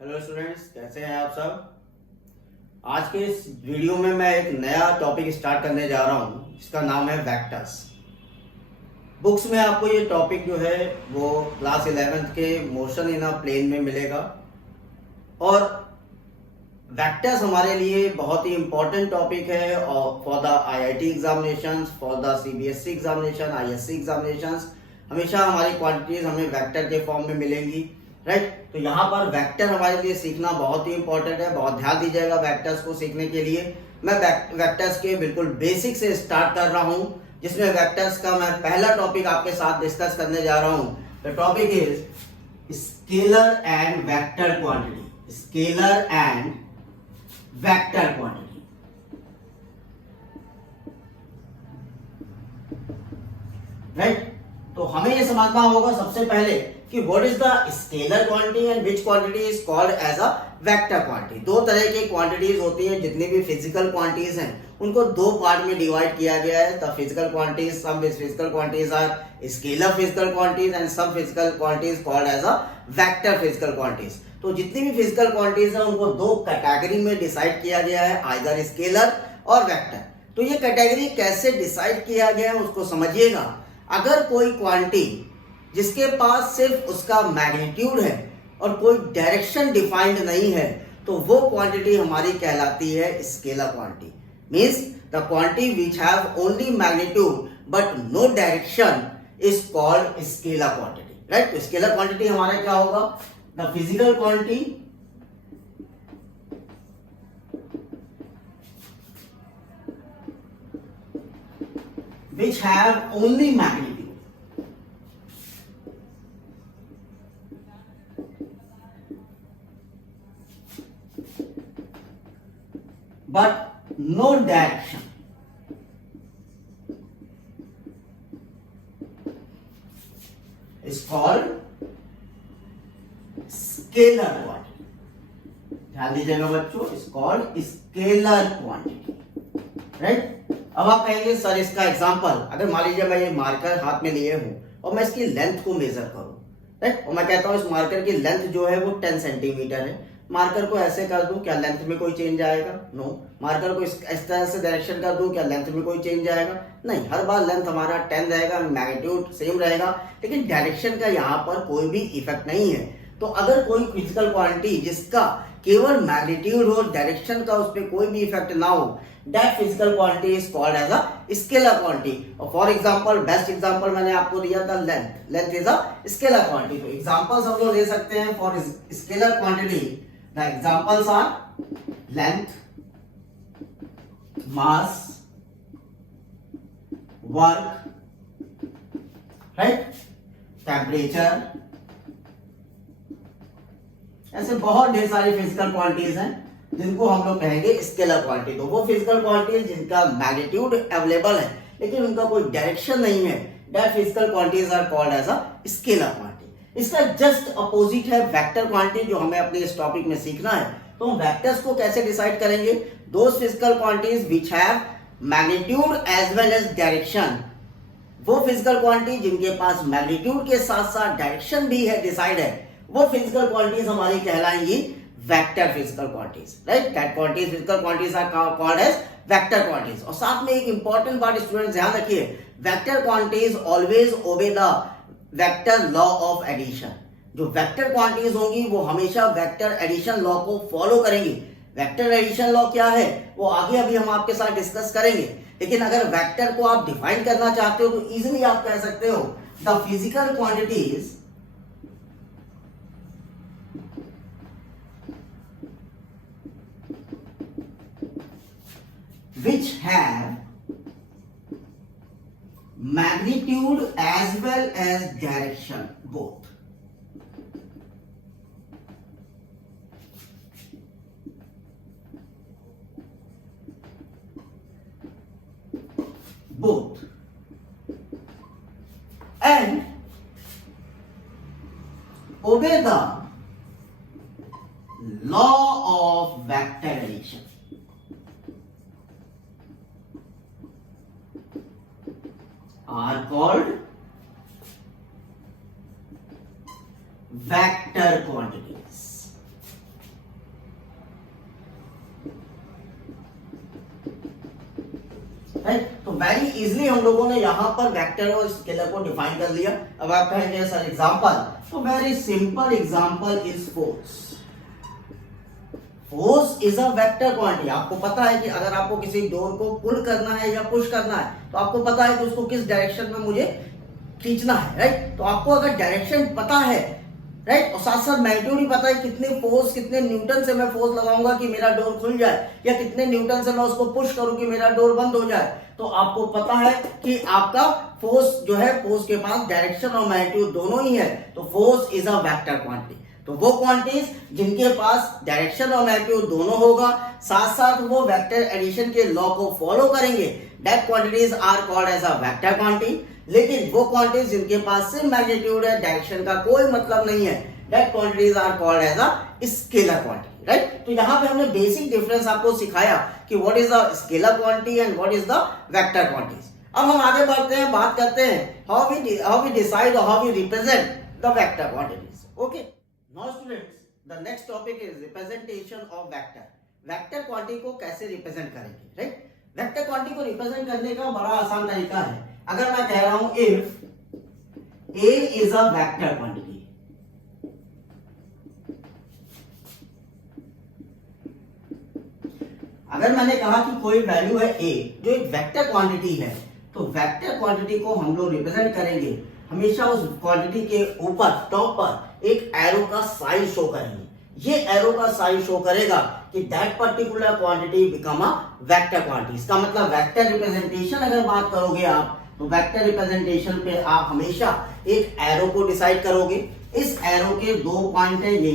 Hello students, कैसे हैं आप सब। आज के इस वीडियो में मैं एक नया टॉपिक स्टार्ट करने जा रहा हूं जिसका नाम है वेक्टर्स। बुक्स में आपको ये टॉपिक जो है वो क्लास 11th के मोशन इन अ प्लेन में मिलेगा और वेक्टर्स हमारे लिए बहुत ही इंपॉर्टेंट टॉपिक है और for the IIT examinations, for the CBSE examination, ISC examinations हमेशा हमारी क्वांटिटीज हमें वेक्टर के फॉर्म में मिलेंगी, राइट। तो यहाँ पर वेक्टर हमारे लिए सीखना बहुत ही इंपॉर्टेंट है। बहुत ध्यान दीजिएगा वेक्टर्स को सीखने के लिए। मैं वेक्टर्स के बिल्कुल बेसिक से स्टार्ट कर रहा हूँ, जिसमें वेक्टर्स का मैं पहला टॉपिक आपके साथ डिस्कस करने जा रहा हूँ। The topic is scalar and vector quantity. Scalar and vector quantity, right. तो हमें ये समझना होगा सबसे पहले कि what is the scalar quantity and which quantity is called as a vector quantity. दो तरह की क्वांटिटीज होती हैं। जितनी भी फिजिकल क्वांटिटीज हैं उनको दो पार्ट में डिवाइड किया गया है। The physical quantities, some physical quantities are scalar physical quantities and some physical quantities called as a vector physical quantities. तो जितनी भी फिजिकल क्वांटिटीज हैं उनको दो कैटेगरी में डिसाइड किया गया है, आइदर स्केलर और वेक्टर। तो ये कैटेगरी कैसे डिसाइड किया गया है उसको समझिएगा। अगर कोई क्वांटिटी जिसके पास सिर्फ उसका मैग्नीट्यूड है और कोई डायरेक्शन डिफाइंड नहीं है तो वो क्वांटिटी हमारी कहलाती है scalar quantity. Means the quantity which have only magnitude but no direction is called scalar quantity, right. तो स्केलर क्वांटिटी हमारा क्या होगा? The physical quantity which have only magnitude but no direction is called scalar quantity. ध्यान दीजिएगा बच्चों, is called scalar quantity, right. अब आप कहेंगे सर इसका एग्जांपल, अगर मान लीजिए मैं ये मार्कर हाथ में लिए हूं और मैं इसकी लेंथ को मेजर करूं, राइट, और मैं कहता हूं इस मार्कर की लेंथ जो है वो 10 सेंटीमीटर है। मार्कर को ऐसे कर दूं, क्या लेंथ में कोई चेंज आएगा? नो। मार्कर को इस तरह से डायरेक्शन कर दूं, क्या लेंथ में कोई चेंज आएगा? नहीं। हर बार लेंथ हमारा 10 रहेगा, मैग्नीट्यूड सेम रहेगा, लेकिन डायरेक्शन का यहाँ पर कोई भी इफेक्ट नहीं है। तो अगर कोई फिजिकल क्वांटिटी जिसका केवल मैग्नीट्यूड और डायरेक्शन का उस पर कोई भी इफेक्ट ना हो, that physical quantity is called as a scalar quantity. और for example, best example मैंने आपको दिया था length. Length is a scalar quantity. तो examples हम लोग ले सकते हैं for scalar quantity. The examples are length, mass, work, right? Temperature. ऐसे बहुत ढेर सारी फिजिकल क्वांटिटीज हैं जिनको हम लोग कहेंगे स्केलर क्वांटिटी। तो वो फिजिकल क्वांटिटीज जिनका मैग्नीट्यूड अवेलेबल है लेकिन उनका कोई डायरेक्शन नहीं है, that physical quantities are called as a scalar quantity. इसका जस्ट अपोजिट है वेक्टर क्वांटिटी, जो हमें अपने इस टॉपिक में सीखना है। तो हम वेक्टर्स को कैसे डिसाइड करेंगे? Those physical quantities which have magnitude as well as direction. वो फिजिकल क्वांटिटी जिनके पास मैग्नीट्यूड के साथ साथ डायरेक्शन भी है, डिसाइड है, वो फिजिकल क्वांटिटीज हमारी कहलाएंगी vector physical quantities, right. That quantities physical quantities are called as vector quantities. और साथ में एक इंपॉर्टेंट बात स्टूडेंट्स ध्यान रखिए, vector quantities always obey the vector law of addition. जो वेक्टर क्वांटिटीज होंगी वो हमेशा वेक्टर एडिशन लॉ को फॉलो करेंगी। वेक्टर एडिशन लॉ क्या है वो आगे अभी हम आपके साथ डिस्कस करेंगे, लेकिन अगर वेक्टर को आप डिफाइन करना चाहते हो तो इजीली आप कह सकते हो the physical quantities which have magnitude as well as direction both. Both. And obey the law of vector addition. Are called vector quantities. Right. तो वेरी इजीली हम लोगों ने यहाँ पर वेक्टर और स्केलर को डिफाइन कर लिया। अब आप कहेंगे सर एग्जांपल, तो very simple example is force. Force is a vector quantity. आपको पता है कि अगर आपको किसी डोर को पुल करना है या पुश करना है तो आपको पता है कि उसको किस डायरेक्शन में मुझे खींचना है, राइट। तो आपको अगर डायरेक्शन पता है, राइट, और साथ साथ मैग्नीट्यूड भी पता है, कितने फोर्स कितने न्यूटन से मैं फोर्स लगाऊंगा कि मेरा डोर खुल जाए, या कितने न्यूटन से मैं उसको पुश करूं कि मेरा डोर बंद हो जाए, तो आपको पता है कि आपका फोर्स जो है, फोर्स के पास डायरेक्शन और मैग्नीट्यूड दोनों ही है। तो force is a vector quantity. तो वो क्वांटिटीज जिनके पास डायरेक्शन और मैग्नीट्यूड दोनों होगा, साथ साथ वो वेक्टर एडिशन के लॉ को फॉलो करेंगे, that quantities are called as a vector quantity. लेकिन वो क्वांटिटीज जिनके पास सिर्फ मैग्नीट्यूड है, डायरेक्शन का कोई मतलब नहीं है, that quantities are called as a scalar quantity, right. तो यहाँ पे हमने बेसिक डिफरेंस आपको सिखाया कि what is the scalar quantity and what is the vector quantities. अब हम आगे बढ़ते हैं, बात करते हैं हाउ वी डिसाइड और how we represent the vector quantities. Okay, now students, the next topic is representation of vector. Vector quantity को कैसे रिप्रेजेंट करेंगे, राइट। वेक्टर क्वांटिटी को रिप्रेजेंट करने का बड़ा आसान तरीका है। अगर मैं कह रहा हूं if A is a vector quantity, अगर मैंने कहा कि कोई वैल्यू है ए जो एक वेक्टर क्वांटिटी है, तो वेक्टर क्वांटिटी को हम लोग रिप्रेजेंट करेंगे हमेशा उस क्वांटिटी के ऊपर टॉप पर एक एरो का साइन शो करेंगे। ये एरो का साइन शो करेगा कि that particular quantity become a vector quantity. इसका मतलब वेक्टर रिप्रेजेंटेशन अगर बात करोगे आप, तो वेक्टर रिप्रेजेंटेशन पे आप हमेशा एक एरो को डिसाइड करोगे। इस एरो के दो पॉइंट है, ये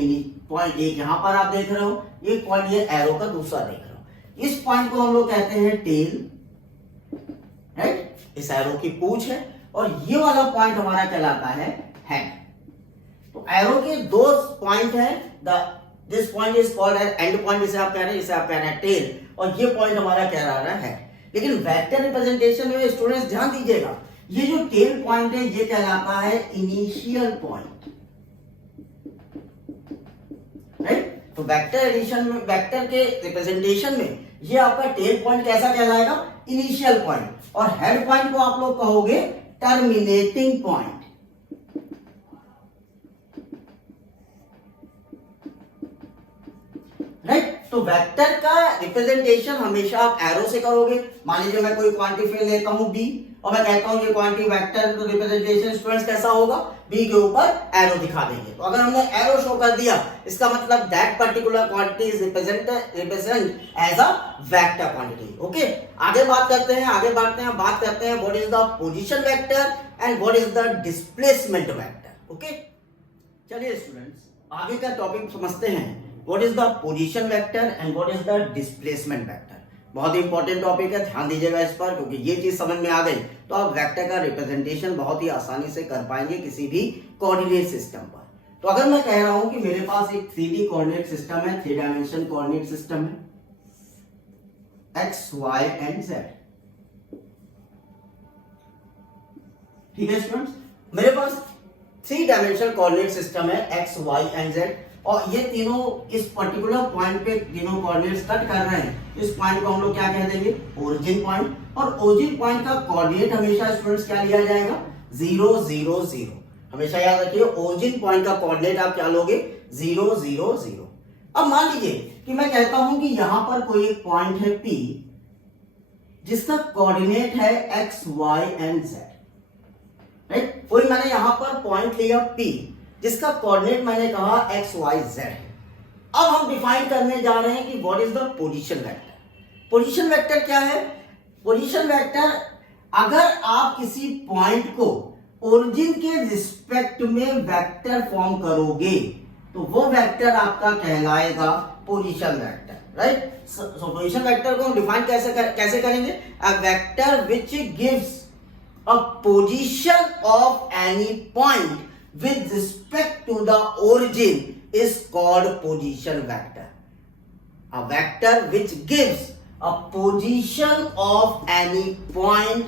पॉइंट एक यहाँ पर आप देख रहे हो, एक पॉइंट ये एरो का दूसरा देख रहे हो। इस पॉइंट को हम लोग कहते हैं टेल, राइट, इस एरो की पूंछ है, और ये वाला पॉइंट हमारा कहलाता है हेड। तो एरो के दो पॉइंट है, this point is called as end point, जिसे आप कह रहे हैं, जिसे आप कह रहे हैं टेल, और ये पॉइंट हमारा कह रहा है। लेकिन वेक्टर रिप्रेजेंटेशन में स्टूडेंट्स ध्यान दीजिएगा, ये जो टेल पॉइंट है ये कहलाता है इनिशियल पॉइंट, राइट। तो वेक्टर एडिशन में, वेक्टर के रिप्रेजेंटेशन में ये आपका टेल पॉइंट कैसा कहलाएगा, इनिशियल पॉइंट, और हेड पॉइंट को आप लोग कहोगे टर्मिनेटिंग पॉइंट, राइट। तो वेक्टर का रिप्रेजेंटेशन हमेशा आप एरो से करोगे। मान लीजिए मैं कोई क्वांटिटी लेता हूं बी, और मैं कहता हूं ये क्वांटिटी वेक्टर, तो रिप्रेजेंटेशन स्टूडेंट्स कैसा होगा, बी के ऊपर एरो दिखा देंगे। तो अगर हमने एरो शो कर दिया, इसका मतलब that particular quantity is represent as a vector quantity. Okay, आगे बात करते हैं, बात करते हैं what is the position vector and what is the displacement vector. Okay, चलिए स्टूडेंट्स आगे का टॉपिक समझते हैं, what is the position vector and what is the displacement vector. बहुत ही इंपॉर्टेंट टॉपिक है, ध्यान दीजिएगा इस पर, क्योंकि ये चीज समझ में आ गई तो आप वेक्टर का रिप्रेजेंटेशन बहुत ही आसानी से कर पाएंगे किसी भी कोऑर्डिनेट सिस्टम पर। तो अगर मैं कह रहा हूं कि मेरे पास एक 3D कोऑर्डिनेट सिस्टम है, 3 डायमेंशन कोऑर्डिनेट सिस्टम है, एक्स वाई एंड जेड, ठीक है स्टूडेंट्स, मेरे पास 3 डायमेंशन कोऑर्डिनेट सिस्टम है, एक्स वाई एंड जेड, और ये तीनों इस पर्टिकुलर पॉइंट पे तीनों कोऑर्डिनेट्स कट कर रहे हैं। इस पॉइंट को हम लोग क्या कह देंगे, ओरिजिन पॉइंट, और ओरिजिन पॉइंट का कोऑर्डिनेट हमेशा स्टूडेंट्स क्या लिया जाएगा, 0 0 0। हमेशा याद रखिए ओरिजिन पॉइंट का कोऑर्डिनेट आप क्या लोगे, 0 0 0। अब मान लीजिए कि मैं कहता हूं कि यहां पर कोई एक पॉइंट है P, जिसका कोऑर्डिनेट है x y and z, right. कोई मैंने यहां पर पॉइंट लिया P, जिसका कोऑर्डिनेट मैंने कहा x y z है। अब हम डिफाइन करने जा रहे हैं कि what is the position vector. Position vector क्या है, पोजीशन वेक्टर, अगर आप किसी पॉइंट को ओरिजिन के रिस्पेक्ट में वेक्टर फॉर्म करोगे तो वो वेक्टर आपका कहलाएगा पोजीशन वेक्टर, राइट। सो पोजीशन वेक्टर को हम डिफाइन कैसे करेंगे, a vector which gives a position of any point with respect to the origin is called position vector. A vector which gives a position of any point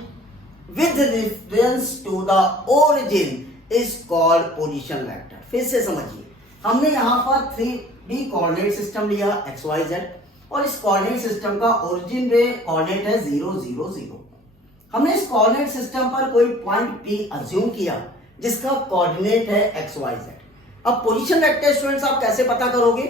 with reference to the origin is called position vector. फिर से समझिए, हमने यहाँ पर 3D coordinate system लिया x y z, और इस coordinate system का ओरिजिन पे कोऑर्डिनेट है 0 0 0, हमने इस कोऑर्डिनेट सिस्टम पर कोई पॉइंट P अज्यूम किया जिसका कोऑर्डिनेट है XYZ। अब पोजीशन वेक्टर स्टूडेंट्स आप कैसे पता करोगे?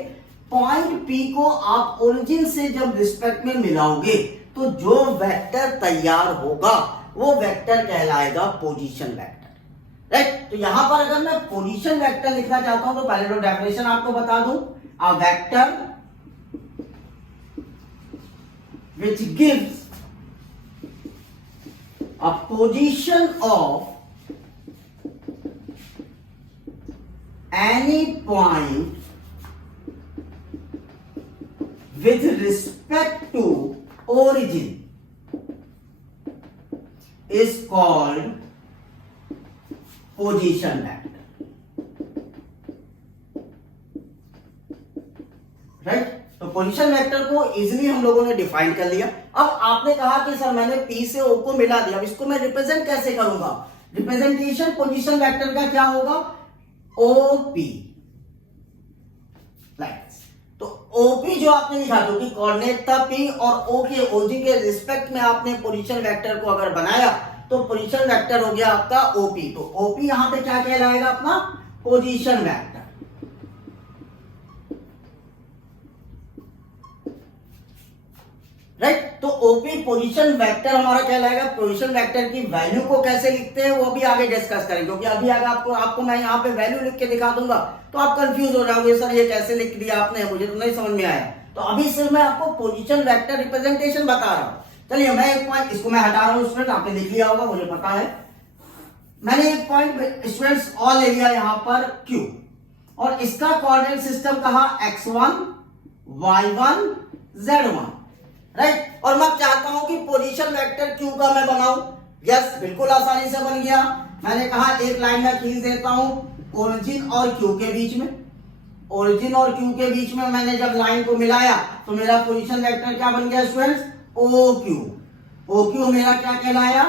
पॉइंट P को आप ओरिजिन से जब रिस्पेक्ट में मिलाओगे तो जो वेक्टर तैयार होगा वो वेक्टर कहलाएगा पोजीशन वेक्टर, राइट। तो यहां पर अगर मैं पोजीशन वेक्टर लिखना चाहता हूं तो पहले तो डेफिनेशन आपको बता दूं, a vector which gives a position of any point with respect to origin is called position vector, right? तो पोजीशन वेक्टर को इजीली हम लोगों ने डिफाइन कर लिया। अब आपने कहा कि सर मैंने P से O को मिला दिया, अब इसको मैं रिप्रेजेंट कैसे करूंगा? रिप्रेजेंटेशन पोजीशन वेक्टर का क्या होगा? OP, तो OP जो आपने लिखा जो कि कोऑर्डिनेट था P और O के ओरिजिन के रिस्पेक्ट में आपने पोजीशन वेक्टर को अगर बनाया तो पोजीशन वेक्टर हो गया आपका OP। तो OP यहां पे क्या कहलाएगा? अपना पोजीशन वेक्टर, राइट। तो ओपी पोजीशन वेक्टर हमारा कहलाएगा। पोजीशन वेक्टर की वैल्यू को कैसे लिखते हैं वो भी आगे डिस्कस करेंगे, क्योंकि अभी अगर आपको मैं यहाँ पे वैल्यू लिख के दिखा दूंगा तो आप कंफ्यूज हो जाओगे, सर ये कैसे लिख दिया आपने, मुझे तो नहीं समझ में आया। तो अभी सिर्फ मैं आपको पोजीशन वेक्टर रिप्रेजेंटेशन बता रहा हूँ। चलिए मैं एक पॉइंट इसको मैं हटा रहा हूँ स्टूडेंट, आपने लिख लिया होगा मुझे पता है। मैंने एक पॉइंट स्टूडेंट्स और ले लिया यहाँ पर Q, और इसका कोऑर्डिनेट सिस्टम कहा X1 Y1 Z1, राइट। और मैं चाहता हूं कि पोजीशन वेक्टर Q का मैं बनाऊं। यस, बिल्कुल आसानी से बन गया। मैंने कहा एक लाइन में खींच देता हूं ओरिजिन और Q के बीच में, ओरिजिन और Q के बीच में मैंने जब लाइन को मिलाया तो मेरा पोजीशन वेक्टर क्या बन गया स्टूडेंट्स? OQ। OQ मेरा क्या कहलाया?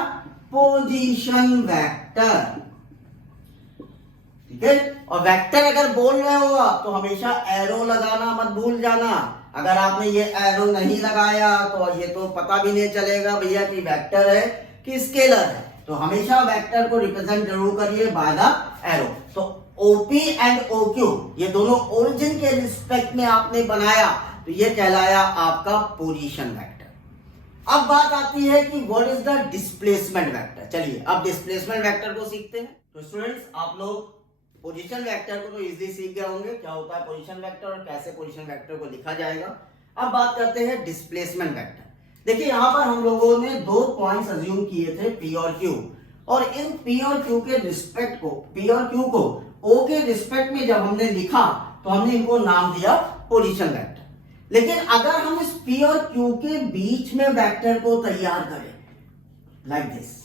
पोजीशन वेक्टर, ठीक है। और वेक्टर अगर बोल रहे हो तो हमेशा एरो लगाना मत भूल जाना। अगर आपने ये एरो नहीं लगाया तो ये तो पता भी नहीं चलेगा भैया कि वेक्टर है कि स्केलर है। तो हमेशा वेक्टर को रिप्रेजेंट जरूर करिए बाय द एरो। तो OP एंड OQ ये दोनों ओरिजिन के रिस्पेक्ट में आपने बनाया तो ये कहलाया आपका पोजीशन वेक्टर। अब बात आती है कि what is the displacement vector. चलिए अब डिस्प्लेसमेंट वेक्टर को सीखते हैं। तो स्टूडेंट्स आप लोग पोजीशन वेक्टर को तो इजीली सीख गए होंगे क्या होता है पोजीशन वेक्टर और कैसे पोजीशन वेक्टर को लिखा जाएगा। अब बात करते हैं डिस्प्लेसमेंट वेक्टर। देखिए यहां पर हम लोगों ने दो पॉइंट्स अज्यूम किए थे P और Q, और इन P और Q के रिस्पेक्ट को, P और Q को O के रिस्पेक्ट में जब हमने लिखा तो हमने इनको नाम दिया पोजीशन वेक्टर। लेकिन अगर हम इस P और Q के बीच में वेक्टर को तैयार करें लाइक दिस,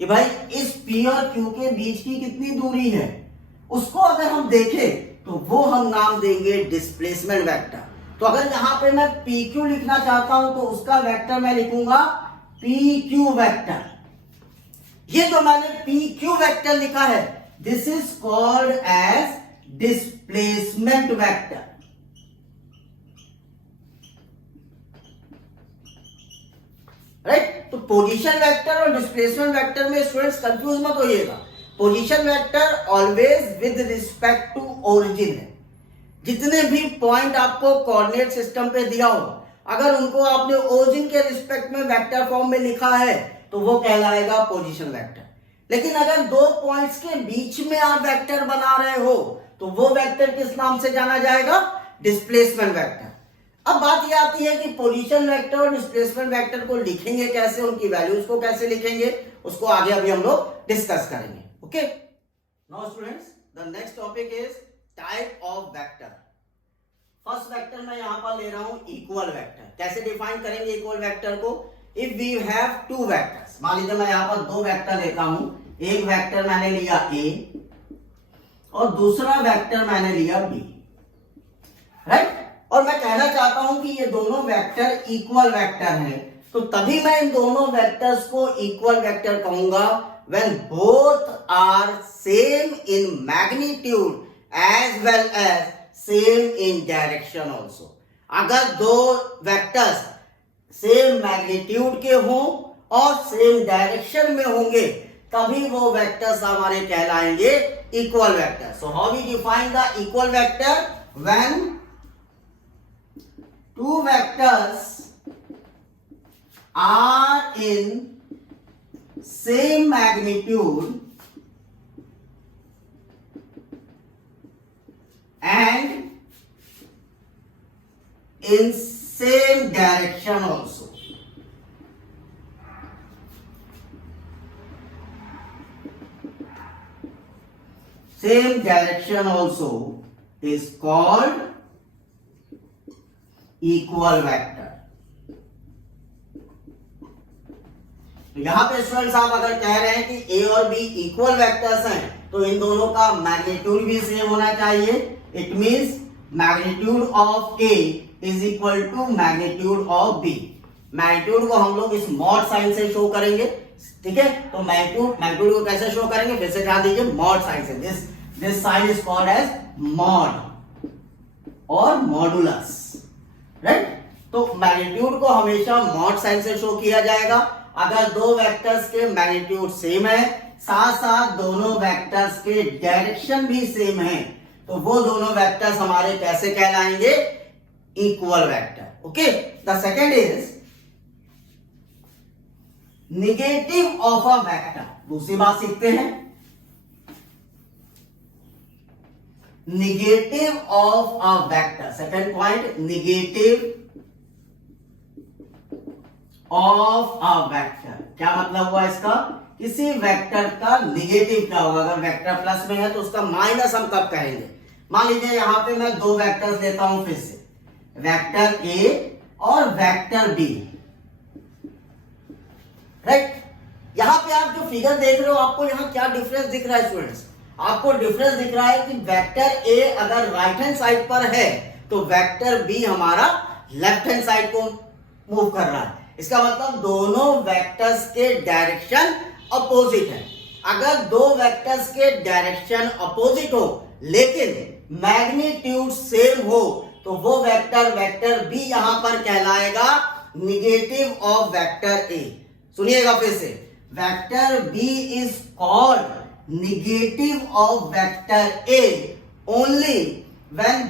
कि भाई इस P और Q के बीच की कितनी दूरी है उसको अगर हम देखें तो वो हम नाम देंगे डिस्प्लेसमेंट वेक्टर। तो अगर यहां पे मैं PQ लिखना चाहता हूं तो उसका वेक्टर मैं लिखूंगा PQ वेक्टर। ये जो मैंने PQ वेक्टर लिखा है this is called as displacement vector, right. तो पोजीशन वेक्टर और डिस्प्लेसमेंट वेक्टर में स्टूडेंट्स कंफ्यूज मत होइएगा। Position vector always with respect to origin है। जितने भी पॉइंट आपको कोऑर्डिनेट सिस्टम पे दिया हो अगर उनको आपने ओरिजिन के रिस्पेक्ट में वेक्टर फॉर्म में लिखा है तो वो कहलाएगा पोजीशन वेक्टर। लेकिन अगर दो पॉइंट्स के बीच में आप वेक्टर बना रहे हो तो वो वेक्टर किस नाम से जाना जाएगा? Displacement vector. अब बात ये आती है कि पोजीशन वेक्टर और डिस्प्लेसमेंट वेक्टर को लिखेंगे कैसे, उनकी वैल्यूज को कैसे लिखेंगे, उसको आगे अभी हम लोग डिस्कस करेंगे। Okay, now students the next topic is type of vector. First vector मैं यहां पर ले रहा हूं इक्वल वेक्टर। कैसे डिफाइन करेंगे इक्वल वेक्टर को? If we have two vectors, मान लीजिए मैं यहां पर दो वेक्टर लेता हूं, एक वेक्टर मैंने लिया A और दूसरा वेक्टर मैंने लिया B, राइट। और मैं कहना चाहता हूं कि ये दोनों वेक्टर इक्वल वेक्टर हैं, तो तभी मैं इन दोनों वेक्टर्स को इक्वल वेक्टर कहूंगा when both are same in magnitude as well as same in direction also। अगर दो वेक्टर्स सेम मैग्नीट्यूड के हों और सेम डायरेक्शन में होंगे तभी वो वेक्टर्स हमारे कहलाएंगे equal vector. So how we define the equal vector? When two vectors are in same magnitude and in same direction also. Same direction also is called equal vector. तो यहां पे student साहब अगर कह रहे हैं कि ए और बी इक्वल वेक्टर्स हैं तो इन दोनों का मैग्नीट्यूड भी सेम होना चाहिए. It means magnitude of A is equal to magnitude of B. Magnitude को हम लोग इस मॉड साइन से शो करेंगे. ठीक है, तो मैग्नीट्यूड को कैसे शो करेंगे? फिर से ध्यान दीजिए, मॉड साइन से. This sign is called as mod और मॉडुलस. राइट, तो मैग्नीट्यूड को हमेशा मॉड साइन से शो किया जाएगा. अगर दो वेक्टर्स के मैग्नीट्यूड सेम है, साथ साथ दोनों वेक्टर्स के डायरेक्शन भी सेम है, तो वो दोनों वेक्टर्स हमारे कैसे कहलाएंगे? Equal vector. Okay, the second is negative of a vector. दूसरी बात सीखते हैं, negative of a vector. Second point, negative of a vector. क्या मतलब हुआ इसका? किसी वेक्टर का निगेटिव क्या होगा? अगर वेक्टर प्लस में है तो उसका माइनस हम कब कहेंगे? मान लीजिए यहां पे मैं दो वेक्टर्स लेता हूं फिर से, वेक्टर ए और वेक्टर बी. राइट, यहां पे आप जो फिगर देख रहे हो, आपको यहां क्या डिफरेंस दिख रहा है स्टूडेंट्स? आपको डिफरेंस दिख रहा है कि वेक्टर ए अगर राइट हैंड साइड पर है तो वेक्टर बी हमारा लेफ्ट हैंड साइड को मूव कर रहा है. इसका मतलब दोनों वेक्टर्स के डायरेक्शन अपोजिट है. अगर दो वेक्टर्स के डायरेक्शन अपोजिट हो लेकिन मैग्नीट्यूड सेम हो तो वो वेक्टर बी यहां पर कहलाएगा निगेटिव ऑफ वेक्टर ए. सुनिएगा फिर से, vector B is called negative of vector A only when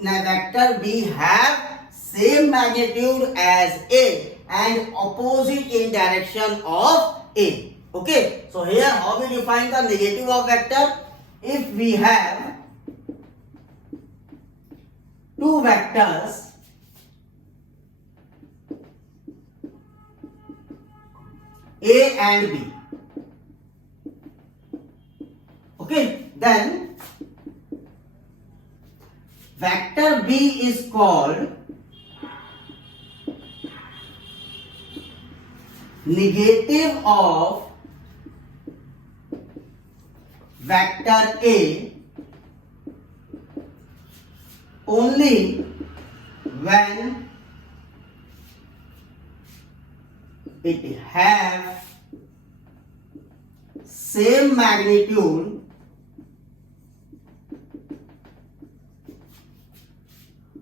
vector B have same magnitude as A and opposite in direction of A. Okay, so here how we define the negative of vector? If we have two vectors A and B, okay, then vector B is called negative of vector A only when it has same magnitude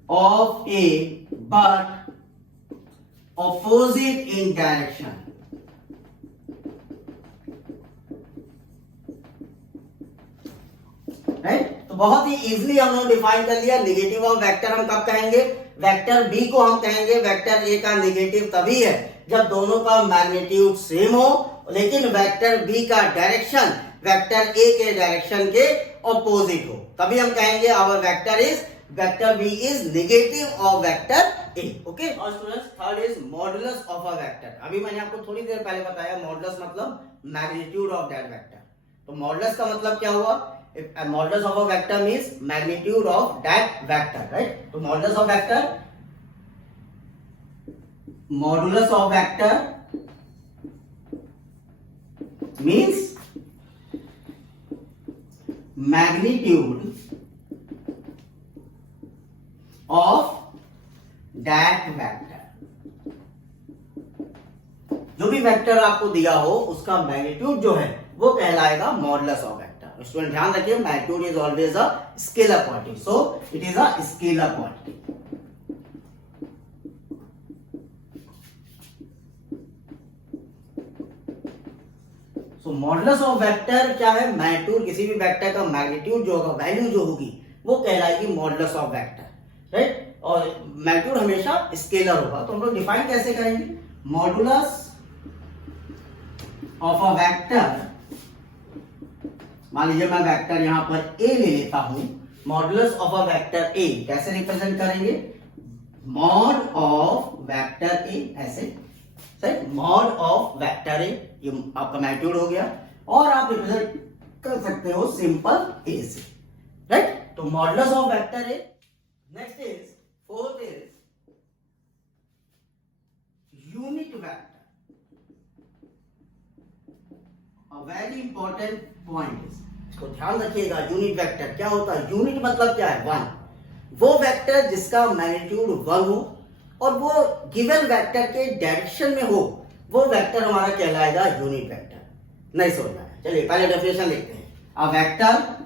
of A but opposite in direction. Right, तो बहुत ही easily हम लोग define कर लिया. Negative of vector हम कब कहेंगे? Vector B को हम कहेंगे वेक्टर ए का निगेटिव तभी है जब दोनों का मैग्नीट्यूड सेम हो लेकिन वेक्टर बी का डायरेक्शन वेक्टर ए के डायरेक्शन के ऑपोजिट हो, तभी हम कहेंगे our vector B is negative of vector A. Okay, और students third is modulus of a vector. अभी मैंने आपको थोड़ी देर पहले बताया मॉडुलस मतलब मैग्नीट्यूड ऑफ दैट वेक्टर. तो मॉडुलस का मतलब क्या हुआ? Modulus of a vector means magnitude of that vector. Right, तो modulus of vector, modulus of vector means magnitude of that vector. जो भी वेक्टर आपको दिया हो उसका मैग्नीट्यूड जो है वो कहलाएगा मॉडुलस ऑफ वेक्टर. स्टूडेंट ध्यान रखिए, magnitude is always a scalar quantity, so it is a scalar quantity. So modulus of vector क्या है, मैग्नीट्यूड, किसी भी वेक्टर का मैग्नीट्यूड जो होगा, वैल्यू जो होगी वो कहलाएगी मॉडुलस ऑफ वेक्टर, राइट। और मैग्नीट्यूड हमेशा स्केलर होगा, तो हम लोग डिफाइन कैसे करेंगे, मॉडुलस ऑफ अ वेक्टर, मान लीजिए मैं वेक्टर यहां पर ए ले लेता हूं, मॉडुलस ऑफ अ वेक्टर ए कैसे रिप्रेजेंट करेंगे, मॉड ऑफ वेक्टर ए, ऐसे सही, मॉड ऑफ वेक्टर ए, ये आपका मैग्नीट्यूड हो गया, और आप रिप्रेजेंट कर सकते हो सिंपल ए से, राइट। तो modulus of vector A. Next is, fourth is unit vector, a very important point is, इसको ध्यान रखिएगा, यूनिट वेक्टर क्या होता है, यूनिट मतलब क्या है, वन, वो वेक्टर जिसका मैग्नीट्यूड वन हो और वो गिवन वेक्टर के डायरेक्शन में हो, वो वेक्टर हमारा कहलाएगा यूनिट वेक्टर। नहीं समझ में, चलिए पहले डेफिनेशन लिखते हैं, अ वेक्टर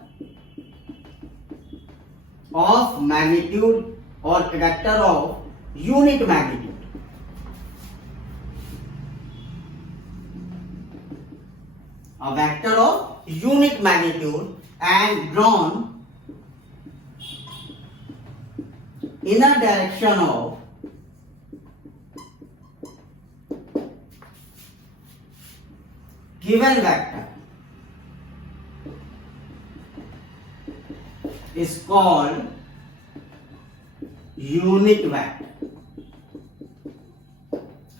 ऑफ मैग्नीट्यूड और vector of unit magnitude, a vector of unit magnitude and drawn in a direction of given vector is called unit vector,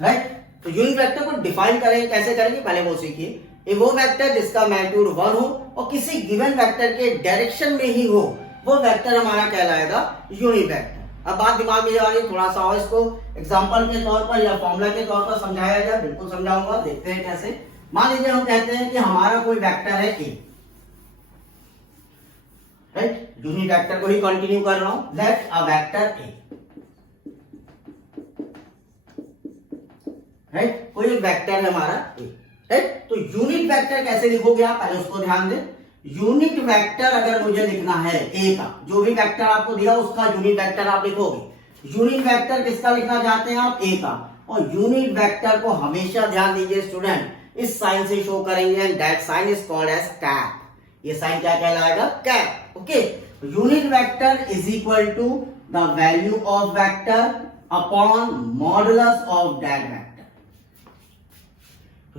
right. तो यूनिट वेक्टर को डिफाइन करेंगे, कैसे करेंगे पहले वो सीखिए। ये वो वेक्टर जिसका मैग्नीट्यूड वन हो और किसी गिवन वेक्टर के डायरेक्शन में ही हो, वो वेक्टर हमारा कहलाएगा यूनिट वेक्टर। अब बात दिमाग में आ रही है, थोड़ा सा और इसको एग्जांपल के तौर पर या फॉर्मूला के तौर पर समझाया जाए, बिल्कुल समझाऊंगा, देखते हैं कैसे। मान लीजिए हम कहते हैं कि हमारा कोई वेक्टर है ए, राइट, यूनिट वेक्टर को ही कंटिन्यू कर रहा हूं, let a vector A, right, कोई एक वेक्टर है हमारा ए, राइट। तो यूनिट वेक्टर कैसे लिखोगे आप, पहले उसको ध्यान दें। यूनिट वेक्टर अगर मुझे लिखना है ए का, जो भी वेक्टर आपको दिया उसका यूनिट वेक्टर आप लिखोगे। यूनिट वेक्टर किसका लिखना चाहते हैं आप, ए का, और यूनिट वेक्टर को हमेशा ध्यान दीजिए स्टूडेंट, इस साइन से शो करेंगे, and that sign is called as cap. ये साइन क्या कहलाएगा, cap, okay. Unit vector is equal to the value of vector upon modulus of that vector.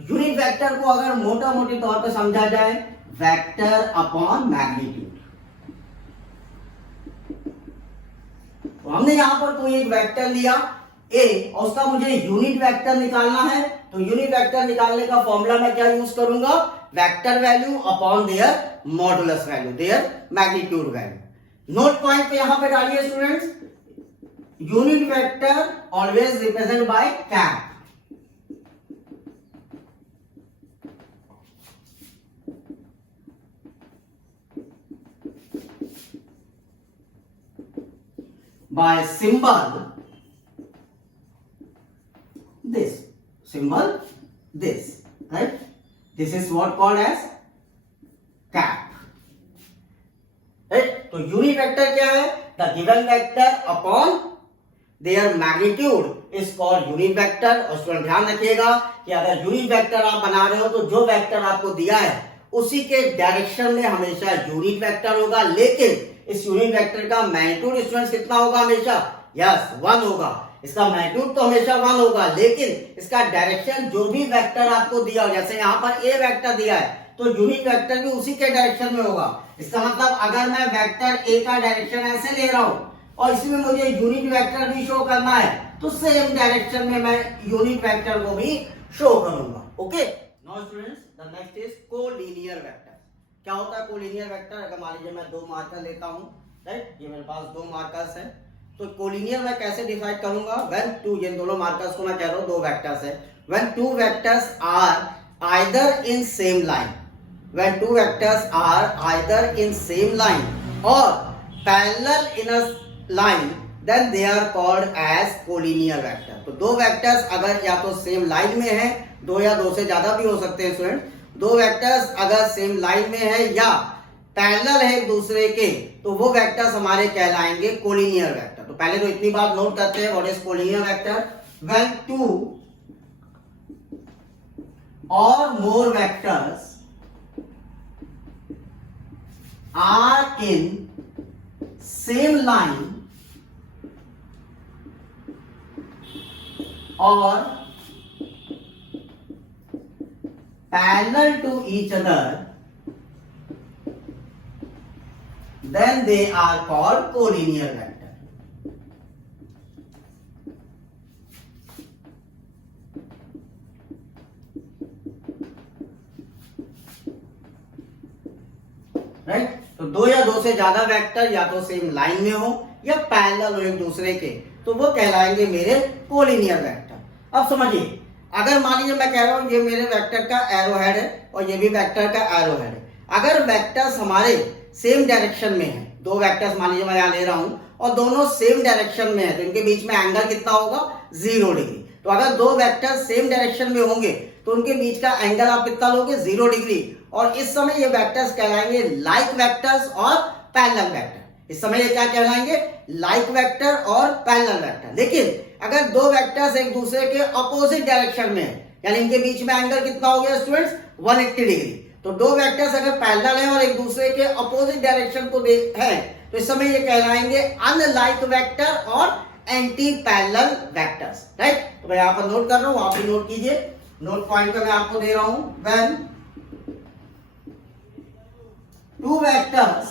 Unit vector को अगर मोटा मोटे तौर पर समझा जाए, वेक्टर अपॉन मैग्नीट्यूड। तो हमने यहां पर कोई एक वेक्टर लिया ए और उसका मुझे यूनिट वेक्टर निकालना है, तो यूनिट वेक्टर निकालने का फॉर्मूला मैं क्या यूज करूंगा, vector value upon their modulus value, there magnitude value. Note point पे यहां पे डालिए students, unit vector always represent by cap, by symbol this, right, this is what called as cap, right। तो unit vector क्या है, the given vector upon their magnitude is called unit vector. और student ध्यान रखिएगा कि अगर unit vector आप बना रहे हो तो जो वेक्टर आपको दिया है उसी के डायरेक्शन में हमेशा यूनिट वेक्टर होगा, लेकिन इस यूनिट वेक्टर का मैग्नीट्यूड स्टूडेंट्स कितना होगा हमेशा, यस, वन होगा। इसका मैग्नीट्यूड तो हमेशा वन होगा, लेकिन इसका डायरेक्शन जो भी वेक्टर आपको दिया हो, जैसे यहाँ पर ए वेक्टर दिया है तो यूनिट वेक्टर भी उसी के डायरेक्शन में होगा। इसका मतलब अगर मैं वेक्टर ए का डायरेक्शन ऐसे ले रहा हूं और इसमें मुझे यूनिट वेक्टर भी शो करना है, तो सेम डायरेक्शन में मैं यूनिट वेक्टर को भी शो करूंगा, okay. Now students, the next is collinear vector. क्या होता है कोलिनियर वेक्टर, अगर मान लीजिए मैं दो मार्कर लेता हूं, राइट, ये मेरे पास दो मार्कर्स हैं, तो कोलिनियर मैं कैसे डिफाइन करूंगा, व्हेन टू, ये दोनों मार्कर्स को मैं कह रहा हूं दो वेक्टर्स है, when two vectors are either in same line, when two vectors are either in same line और parallel in a line, then they are called as collinear vector. तो दो वेक्टर्स अगर या तो सेम लाइन में है, दो या दो से ज्यादा भी हो सकते हैं स्टूडेंट, दो वेक्टर्स अगर सेम लाइन में है या पैरेलल है एक दूसरे के, तो वो वेक्टर्स हमारे कहलाएंगे कोलिनियर वेक्टर। तो पहले तो इतनी बात नोट करते हैं, what is collinear vector, when two or more vectors are in same line or parallel to each other, then they are called collinear vector. Right? तो दो या दो से ज्यादा वेक्टर या तो सेम लाइन में हो या पैरेलल हो एक दूसरे के, तो वो कहलाएंगे मेरे कोलिनियर वेक्टर। अब समझिए, अगर मान लीजिए मैं कह रहा हूं ये मेरे वेक्टर का एरो हेड है और ये भी वेक्टर का एरो हेड है। अगर वेक्टर्स हमारे सेम डायरेक्शन में है, दो वेक्टर्स मान लीजिए मैं यहां ले रहा हूं और दोनों सेम डायरेक्शन में है, तो इनके बीच में एंगल कितना होगा? 0 डिग्री। तो अगर दो वेक्टर सेम डायरेक्शन में होंगे तो उनके बीच का एंगल आप कितना लोगे? 0 डिग्री। और इस समय ये वेक्टर्स कहलाएंगे लाइक वेक्टर्स और पैरेलल वेक्टर। इस समय ये क्या कहलाएंगे? लाइक वेक्टर और पैरेलल वेक्टर। लेकिन अगर दो वेक्टर्स एक दूसरे के अपोजिट डायरेक्शन में है, यानी इनके बीच में एंगल कितना हो गया स्टूडेंट्स? 180 डिग्री। तो दो वेक्टर्स अगर पैरेलल हैं और एक दूसरे के अपोजिट डायरेक्शन को है, तो इस समय ये कहलाएंगे अनलाइक वेक्टर और एंटी पैरेलल वेक्टर्स। राइट? तो मैं यहां पर नोट कर रहा हूं, आप भी नोट कीजिए। नोट पॉइंट पे मैं आपको दे रहा हूं, when two vectors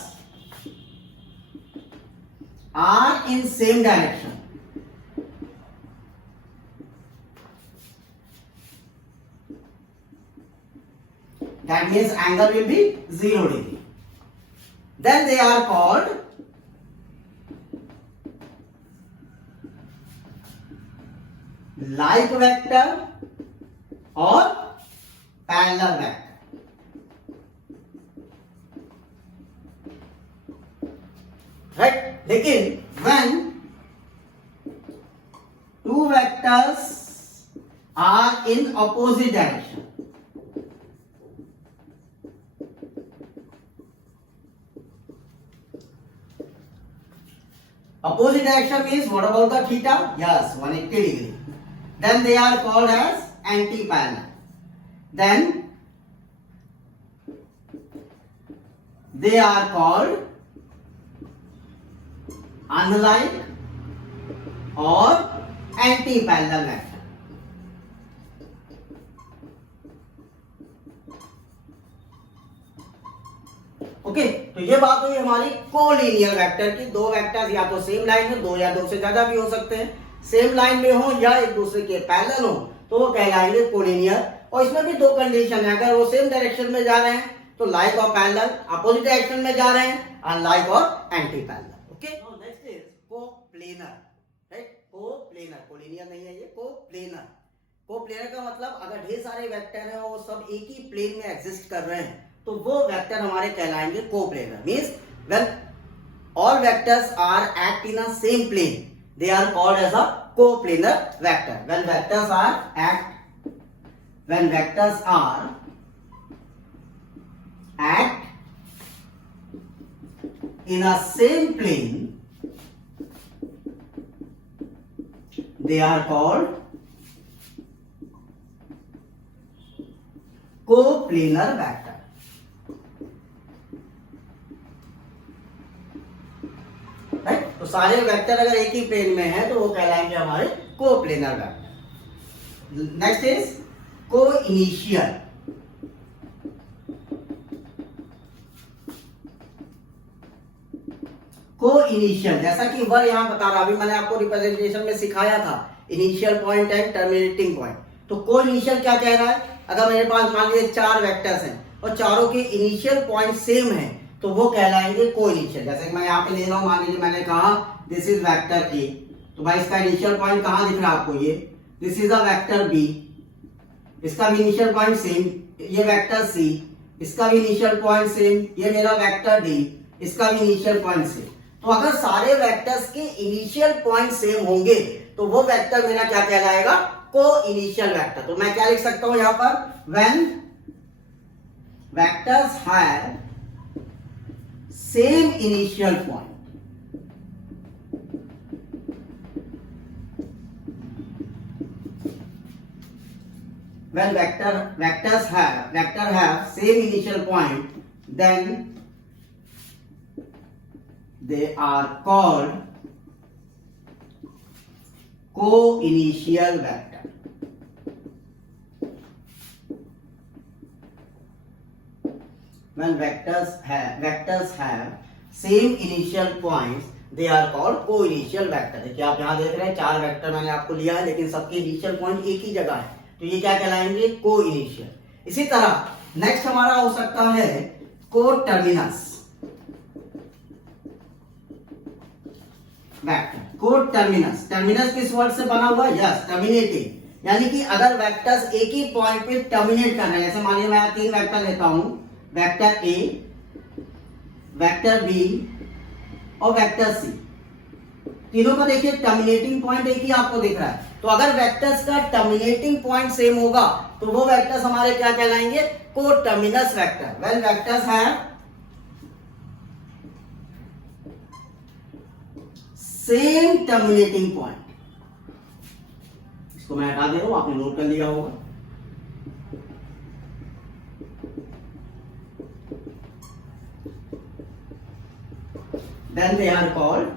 are in same direction, that means angle will be 0 degree, then they are called like vector or parallel vector. Right? लेकिन when two vectors are in opposite direction, opposite direction means what about the theta? Yes, 180 degree. Then they are called as anti-parallel. Then they are called unlike और anti parallel vector. Okay, तो ये बात हुई हमारी collinear vector की। दो vectors या तो सेम लाइन में, दो या दो से ज्यादा भी हो सकते हैं, सेम लाइन में हो या एक दूसरे के पैरेलल हो, तो वो कहलाएंगे कोलिनियर। और इसमें भी दो कंडीशन है, अगर वो सेम डायरेक्शन में जा रहे हैं तो लाइक और पैरेलल, अपोजिट डायरेक्शन में जा रहे हैं अनलाइक और anti parallel. Okay, next is coplanar. Right? Coplanar, collinear नहीं है ये, कोप्लेनर। कोप्लेनर का मतलब अगर ढेर सारे वेक्टर हैं और वो सब एक ही प्लेन में एग्जिस्ट कर रहे हैं, तो वो वेक्टर हमारे कहलाएंगे coplanar. Means when all vectors are act in a same plane, they are called as a coplanar vector. When vectors are act in a same plane, they are called coplanar vector. Right? तो सारे vector अगर एक ही plane में है तो वो कहलाएंगे हमारे coplanar vector. Next is coinitial. Coinitial जैसा कि वर्ड यहां बता रहा, अभी मैंने आपको रिप्रेजेंटेशन में सिखाया था, initial point and terminating point. तो कोइनिशियल क्या कह रहा है? अगर मेरे पास मान लीजिए 4 वेक्टर्स हैं और चारों के इनिशियल पॉइंट सेम है तो वो कहलाएंगे कोइनिशियल। जैसे कि मैं यहाँ पे ले रहा हूं, मान लीजिए मैंने कहा दिस इज वेक्टर ए, तो भाई इसका इनिशियल पॉइंट कहां दिख रहा है आपको? ये this is a vector B, इसका भी इनिशियल पॉइंट सेम। ये वेक्टर सी, इसका भी इनिशियल पॉइंट सेम। ये मेरा वेक्टर डी, इसका भी इनिशियल पॉइंट सेम। तो अगर सारे वेक्टर्स के इनिशियल पॉइंट सेम होंगे तो वो वेक्टर मेरा क्या कहलाएगा? कोइनिशियल वेक्टर। तो मैं क्या लिख सकता हूं यहां पर? When vectors have same initial point, when vectors have same initial point, then they are called co-initial vector. When vectors have same initial points, they are called co-initial vector. देखिए आप यहाँ देख रहे हैं 4 वेक्टर मैंने आपको लिया है, लेकिन सबके इनिशियल पॉइंट एक ही जगह है, तो ये क्या कहलाएंगे? को-इनिशियल। इसी तरह नेक्स्ट हमारा हो सकता है को-टर्मिनस वेक्टर। को-टर्मिनस, टर्मिनस किस वर्ड से बना हुआ है? Yes, terminating. यानी कि अगर वेक्टर्स एक ही पॉइंट पे टर्मिनेट कर रहे हैं, जैसे मानिए मैं 3 वेक्टर लेता हूं, वेक्टर ए, वेक्टर बी और वेक्टर सी, तीनों का देखिए टर्मिनेटिंग पॉइंट एक ही आपको दिख रहा है। तो अगर वेक्टर्स का टर्मिनेटिंग पॉइंट सेम होगा तो वो वेक्टर्स हमारे क्या कहलाएंगे? Co-terminus vector. When vectors have same terminating point, इसको मैं हटा दे रहा हूं, आपने नोट कर लिया होगा। Then they are called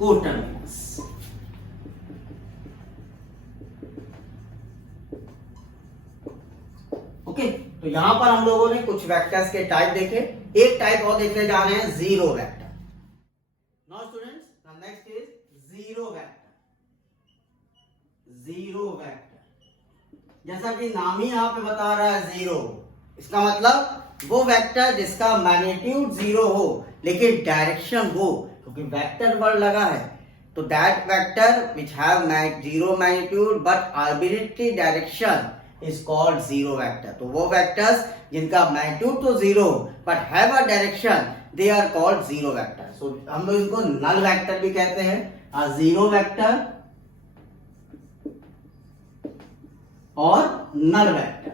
coterminous. Okay, तो यहां पर हम लोगों ने कुछ वेक्टर्स के टाइप देखे, एक टाइप और देखने जा रहे हैं, zero vector. Now students, the next is zero vector. Zero vector जैसा कि नाम ही यहाँ पे बता रहा है जीरो, इसका मतलब वो वेक्टर जिसका मैग्नीट्यूड जीरो हो लेकिन डायरेक्शन हो, क्योंकि वेक्टर वर्ड लगा है, तो that vector which have zero magnitude but arbitrary direction is called zero vector. तो वो वेक्टर्स जिनका मैग्नीट्यूड तो zero but have a direction, they are called zero vector. So हम लोग इनको नल वेक्टर भी कहते हैं। अ जीरो वेक्टर और null vector.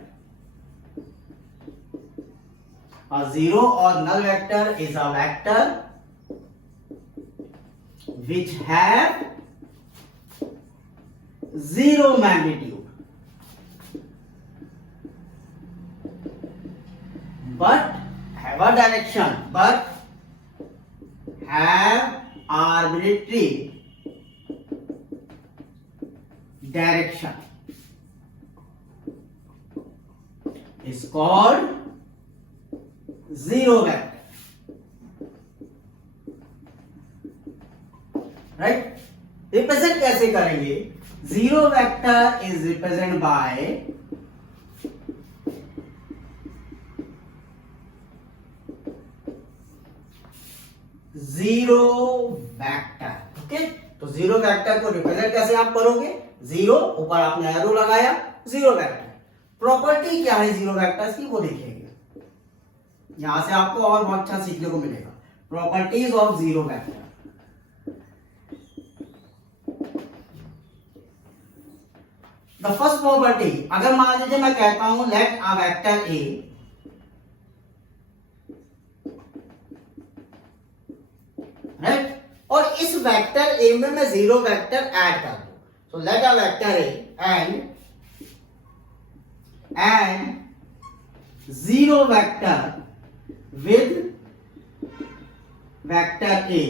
A zero or null vector is a vector which have zero magnitude but have a direction, but have arbitrary direction, is called zero vector, right? Represent कैसे करेंगे? Zero vector is represent by zero vector. Okay, तो zero vector को represent कैसे आप करोगे? Zero, ऊपर आपने arrow लगाया, जीरो वेक्टर। प्रॉपर्टी क्या है जीरो वेक्टर्स की, वो देखिएगा, यहां से आपको और बहुत अच्छा सीखने को मिलेगा। Properties of zero vector. The first property, अगर मान लीजिए मैं कहता हूं let a vector A right, और इस वेक्टर ए में मैं जीरो वेक्टर ऐड कर दूं, so let a vector A and zero vector with vector A,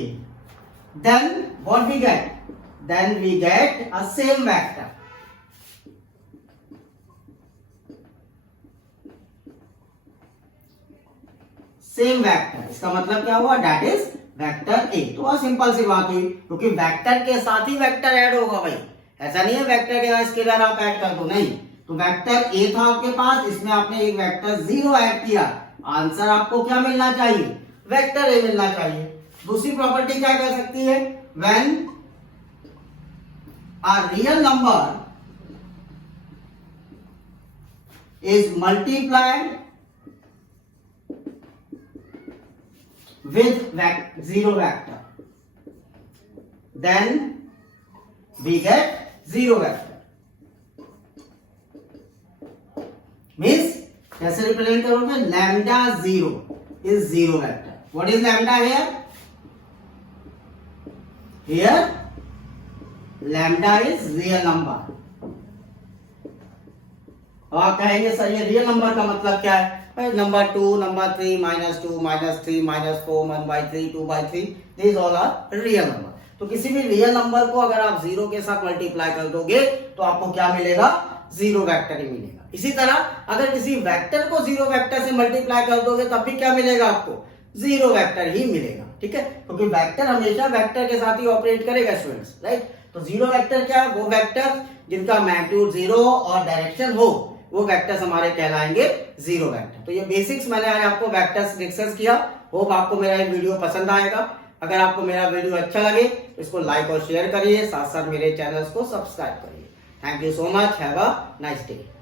then what we get? Then we get a same vector. Same vector, इसका मतलब क्या हुआ? That is vector A। तो वह सिंपल सी बात हुई, क्योंकि वेक्टर के साथ ही वेक्टर ऐड होगा भाई, ऐसा नहीं है वेक्टर के साथ स्केलर आप ऐड कर दो, नहीं। तो वेक्टर ए था आपके पास, इसमें आपने एक वेक्टर जीरो ऐड किया, आंसर आपको क्या मिलना चाहिए? वेक्टर ए मिलना चाहिए। दूसरी प्रॉपर्टी क्या कह सकती है? When a real number is multiplied with zero vector, then we get zero vector. Means कैसे रिप्रेजेंट करोगे? Lambda zero is zero vector. What is lambda here? Here lambda is real number. और आप कहेंगे sir ये real number का मतलब क्या है? Number 2, number 3, -2, -3, -4, 1/3, 2/3, these all are real number. तो किसी भी रियल नंबर को अगर आप जीरो के साथ मल्टीप्लाई कर दोगे तो आपको क्या मिलेगा? जीरो वेक्टर ही मिलेगा। इसी तरह अगर किसी वेक्टर को जीरो वेक्टर से मल्टीप्लाई कर दोगे तब भी क्या मिलेगा आपको? जीरो वेक्टर ही मिलेगा। ठीक है, क्योंकि वेक्टर हमेशा वेक्टर के साथ ही ऑपरेट करेगा स्टूडेंट्स, राइट। तो जीरो वेक्टर क्या है? वो वेक्टर जिनका मैग्नीट्यूड जीरो और डायरेक्शन हो, वो वेक्टर्स हमारे कहलाएंगे जीरो वेक्टर। तो ये बेसिक्स मैंने आज आपको वेक्टर्स डिस्कस किया। होप आपको मेरा ये वीडियो पसंद आएगा। अगर आपको मेरा वीडियो अच्छा लगे तो इसको लाइक और शेयर करिए, साथ साथ मेरे चैनल्स को सब्सक्राइब करिए। Thank you so much, have a nice day.